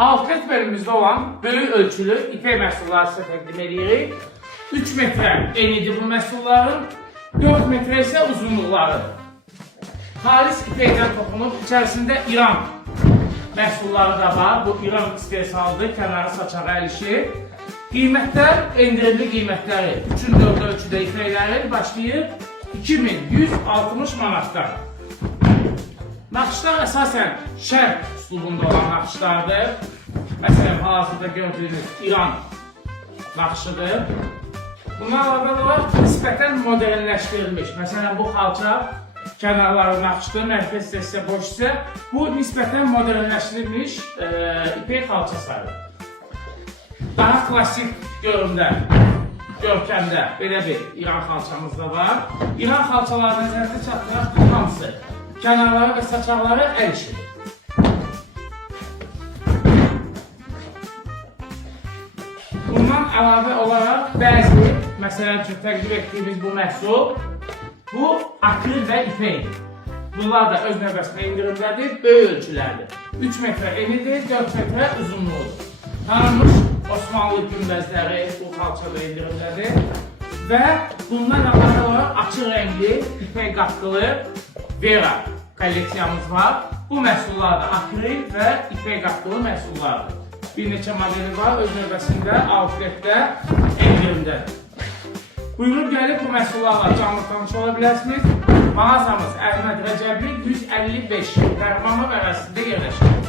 Outlet bölümümüzdə olan böyük ölçülü ipək məhsulları sizə təqdim edirik. 3 metrə enidir bu məhsulların, 4 metrə isə uzunluqları. Xalis ipəkdən toxunub, içərisində İran məhsulları da var. Bu İran istehsalıdır, kənarı saçağı əlişi. Qiymətlər, endirimli qiymətləri 3-ün 4 ölçüdə ipəkləri başlayır 2160 manatdan. Naxışlar əsasən şərq üslubunda olan naxışlardır. Məsələn, hal-hazırda gördüyünüz İran naxışıdır. Bundan əlavə olaraq nisbətən modernləşdirilmiş. Məsələn, bu xalça kənarları naxışdır, mərkəz isə boş isə bu nisbətən modernləşdirilmiş ipək xalça sayılır. Daha klassik görkəmdə belə bir İran xalçamız da var. İran xalçalarına nəzərdə çatdıraq bu hamısı. Kənarları və saçaqları əl işidir. Bundan əlavə olaraq bəzi, məsələn üçün təqdim etdiyimiz bu məhsul, bu akril və ipəkdir. Bunlar da öz növbəsində indirimlədir, böyük ölçülərdir. 3 metrə enidir, 4 metrə uzunluğudur. Tanınmış Osmanlı günbəzləri bu xalçada indirimlədir. Və bundan əlavə olaraq açıq rəngli, ipək qatqılı Vera kolleksiyamız var. Bu məhsullar da akril və ipək qatqılı məhsullardır. Bir neçə modeli var, öz növbəsində outletdə endirimdədir. Buyurub gəlib bu məhsullarla canlı tanış ola bilərsiniz. Mağazamız Əhməd Rəcəbli 155 Dərmanlı ərazisində yerləşir.